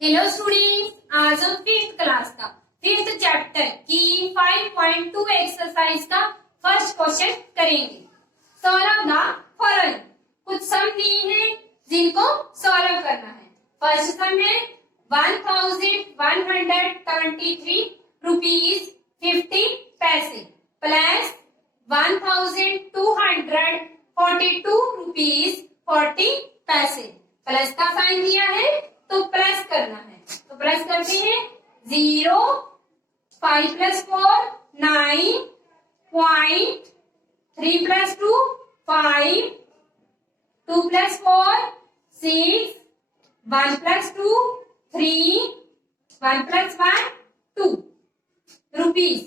Hello students, आज हम fifth class का फिफ्थ चैप्टर की 5.2 एक्सरसाइज का फर्स्ट क्वेश्चन करेंगे। Solve the following. कुछ सम दिए हैं जिनको सॉल्व करना है। फर्स्ट सम है 1123 रुपीज 50 पैसे प्लस 1242 रुपीज 40 पैसे। प्लस का साइन दिया है तो प्लस करना है, तो प्लस करते हैं 0, 5 + 4 9, 3 + 2 5, 2 + 4 6, 1 + 2 3, 1 + 1 2 रुपीज।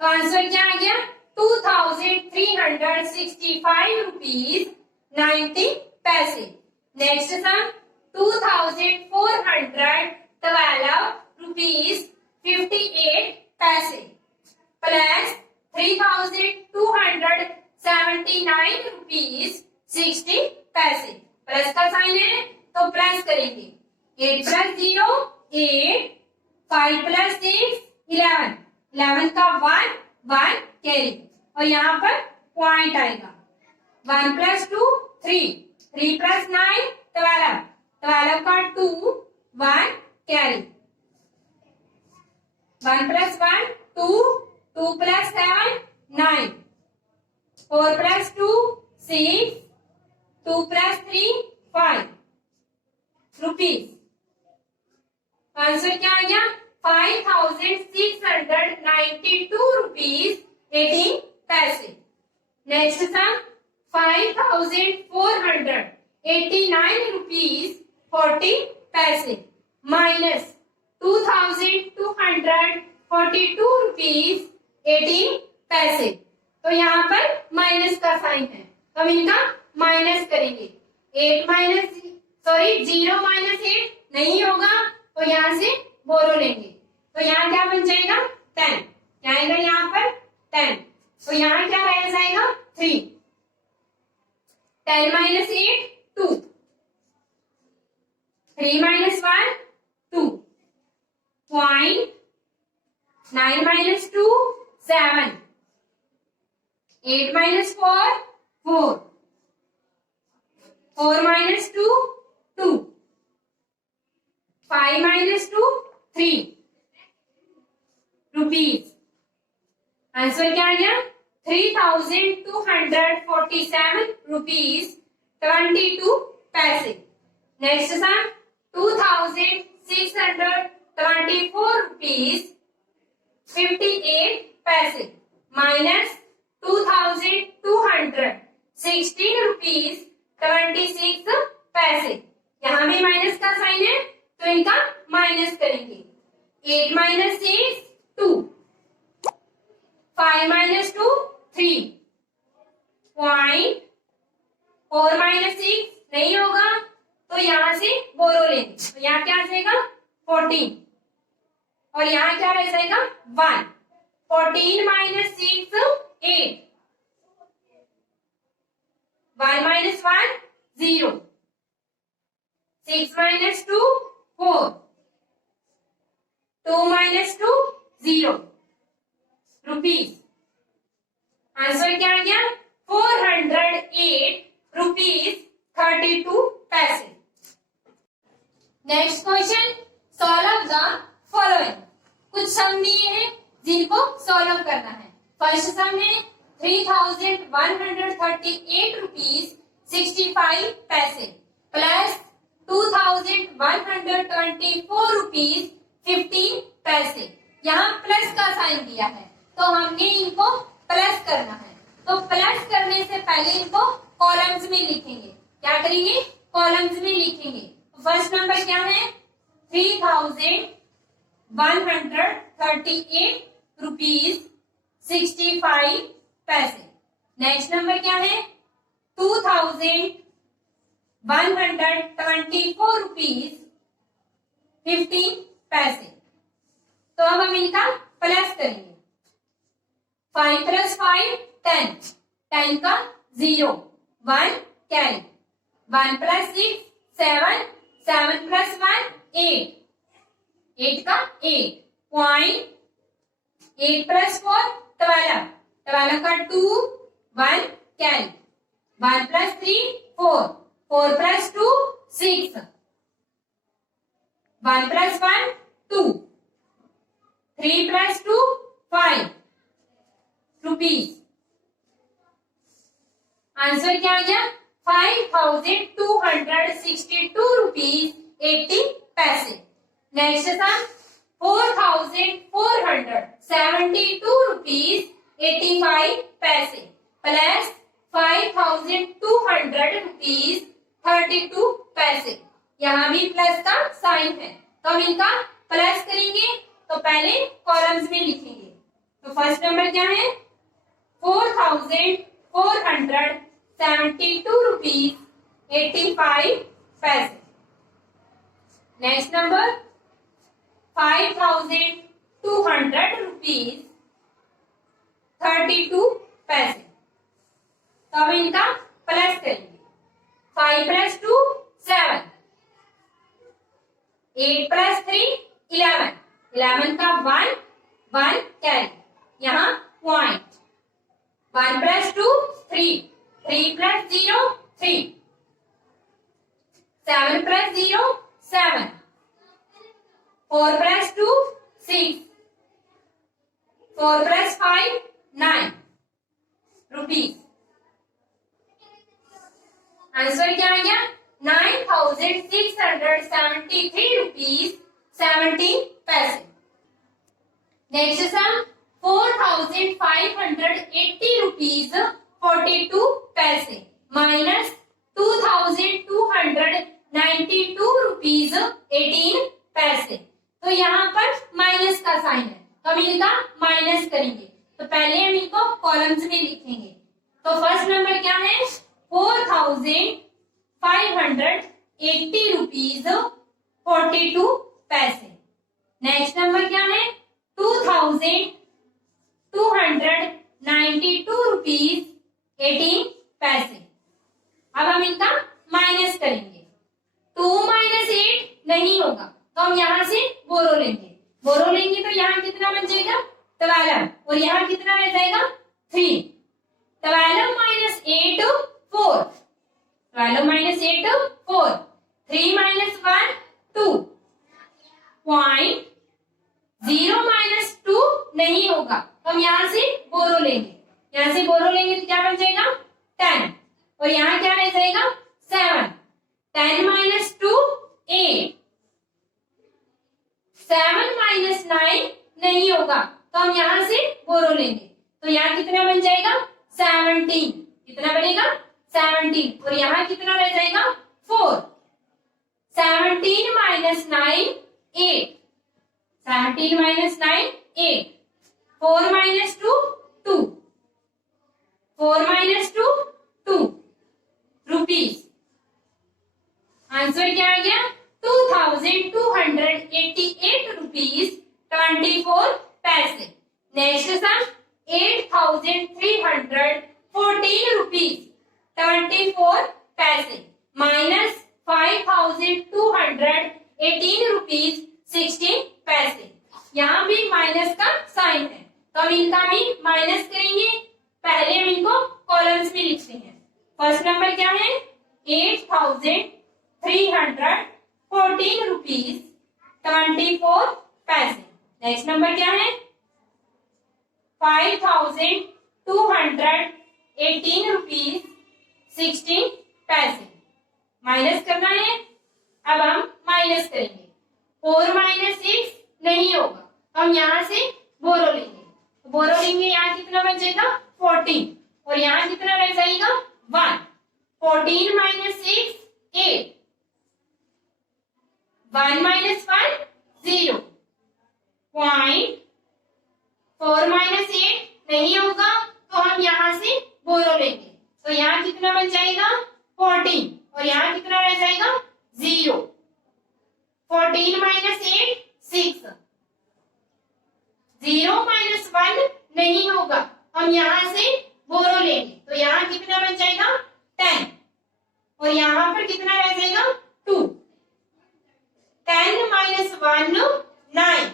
तो आंसर क्या आ गया 2365 रुपीज 90 पैसे। नेक्स्ट सम 2412 रुपीज 58 पैसे प्लस 3279 रुपीज 60 पैसे। प्लस का साइन है तो प्लस करेंगे 8 + 0 8, 5 + 6 11, 11 का 1 कैरी और यहाँ पर पॉइंट आएगा। 1 + 2 3, 3 + 9 12, 12 का 2 1 कैरी। 1 + 1 2, 2 + 7 9, 4 + 2 6, 2 + 3 5 रुपीज। आंसर क्या आ गया 5692 रुपीज 18 पैसे। नेक्स्ट सम 5489 रुपीज 40 पैसे माइनस 2242 रुपीज 18 पैसे। तो यहाँ पर माइनस का साइन है तो हम इनका माइनस करेंगे। 0 - 8 नहीं होगा तो यहाँ से बोरो लेंगे, तो यहाँ क्या बन जाएगा 10, क्या आएगा यहाँ पर 10, तो यहाँ क्या रह जाएगा 3। 10 - 8 2, 3 - 1 2, 9 - 2 7, 8 - 4 4, 4 - 2 2, 5 - 2 3 रुपीज। आंसर क्या आ गया 3247 रुपीज 22 पैसे। नेक्स्ट सम 2624 रुपीज 58 पैसे माइनस 2216 रुपीज 26 पैसे। यहाँ भी माइनस का साइन है तो इनका माइनस करेंगे। 8 - 6 2, 5 - 2 3, 4 - 6 नहीं होगा तो यहाँ से बोरो लेंगे, तो यहाँ क्या आ जाएगा 14 और यहाँ क्या रह जाएगा 1। 14 - 6 8, 1 - 1 0, 6 - 2 4, 2 - 2 0 रुपीज। आंसर क्या आ गया 408 रुपीज 32 पैसे। Next question solve the following. कुछ सम दिए हैं जिनको सॉल्व करना है। फर्स्ट सम है 3138 रुपीज 65 पैसे प्लस 2124 रुपीज 15 पैसे। यहाँ प्लस का साइन दिया है तो हमने इनको प्लस करना है, तो प्लस करने से पहले इनको कॉलम्स में लिखेंगे। क्या करेंगे कॉलम्स में लिखेंगे। फर्स्ट नंबर क्या है 3138 रुपीज 65 पैसे। नेक्स्ट नंबर क्या है 2124 रुपीज 15 पैसे। तो अब हम इनका प्लस करेंगे। 5 + 5 10, 10 का 0 1 कैरी, 1 + 6 7 7 प्लस 1 8, 8 का 8 पॉइंट, 8 प्लस 4 12, 12 का 2 1 carry, 1 plus 3 4, 4 plus 2 6, 1 plus 1 2, 3 plus 2 5 rupees. Answer क्या आ गया? 5262 रुपीज 80 पैसे। नेक्स्ट सम 4472 रुपीज 85 पैसे प्लस 5200 रुपीज 32 पैसे। यहाँ भी प्लस का साइन है तो हम इनका प्लस करेंगे, तो पहले कॉलम्स में लिखेंगे। तो फर्स्ट नंबर क्या है? 4472 रुपीज 85 पैसे। नेक्स्ट नंबर 5200 रुपीज 32 पैसे। तो हम इनका प्लस करेंगे। 5 प्लस 2 7, 8 प्लस 3 11, 11 का 1 1 कैरी, यहाँ point, 1 plus 2 3, 3 plus 0 3, 7 plus 0 7, 4 plus 2 6, 4 plus 5 9 rupees. Answer क्या आ गया? 9673 रुपीज 17 पैसे। नेक्स्ट सम 4580 रुपीज 42 पैसे माइनस 2292 रुपीज 18 पैसे। तो यहाँ पर माइनस का साइन है तो हम इनका माइनस करेंगे। तो पहले हम इनको कॉलम्स में लिखेंगे। तो फर्स्ट नंबर क्या है? 4580 रुपीज 42 पैसे। नेक्स्ट नंबर क्या है? 2292 रुपीज 18 पैसे। अब हम इनका माइनस करेंगे। 2 माइनस 8 नहीं होगा तो हम यहाँ से बोरो लेंगे। बोरो लेंगे तो यहाँ कितना बन जाएगा? 12 और यहाँ कितना रह जाएगा? 3। 12 minus 8 4, 12 minus 8 4, 3 minus 1 2 point, 0 minus 2 नहीं होगा तो हम यहाँ से बोरो लेंगे। यहाँ से बोरो लेंगे तो क्या बन जाएगा? 10 और यहाँ क्या रह जाएगा? 7। 10 माइनस 2 8, 7 माइनस 9 नहीं होगा तो हम यहाँ से बोरो लेंगे। तो यहाँ कितना बन जाएगा? 17। कितना बनेगा? 17 और यहाँ कितना रह जाएगा? 4। 17 minus 9 8, 17 minus 9 8, 4 minus 2 2, 4 minus 2 2 rupees. Answer क्या आ गया? 2288 रुपीज 24 पैसे। नेक्स्ट सम 8314 रुपीज 24 पैसे माइनस 5218 रुपीज 16 पैसे। यहाँ भी माइनस का साइन है तो हम इनका भी माइनस करेंगे। पहले हम इनको कॉलम्स में लिखते हैं। फर्स्ट नंबर क्या है? 8314 रुपीज 24 पैसे। नेक्स्ट नंबर क्या है? 5218 रुपीज 16 पैसे। माइनस करना है। अब हम माइनस करेंगे। 4 माइनस 6 नहीं होगा तो हम यहाँ से बोरो लेंगे। बोरो लेंगे, यहाँ कितना बन जाएगा? 14 और यहाँ कितना रह जाएगा? 1। 14 माइनस 6 8, 1 माइनस 1 0 पॉइंट, 4 माइनस 8 नहीं होगा तो हम यहाँ से बोरो लेंगे। तो यहाँ कितना बन जाएगा? 14 और यहाँ कितना रह जाएगा? 0। 14 माइनस 8 6, 0 माइनस 1 नहीं होगा हम यहाँ से बोरो लेंगे। तो यहाँ कितना बन जाएगा? 10 और यहाँ पर कितना रह जाएगा? 2। minus 1 9,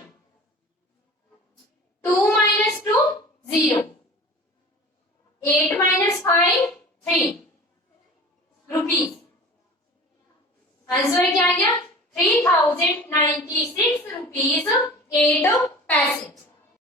2 minus 2 0, 8 minus 5 3 rupees. Answer क्या आ गया 3096 रुपीज 8 पैसे।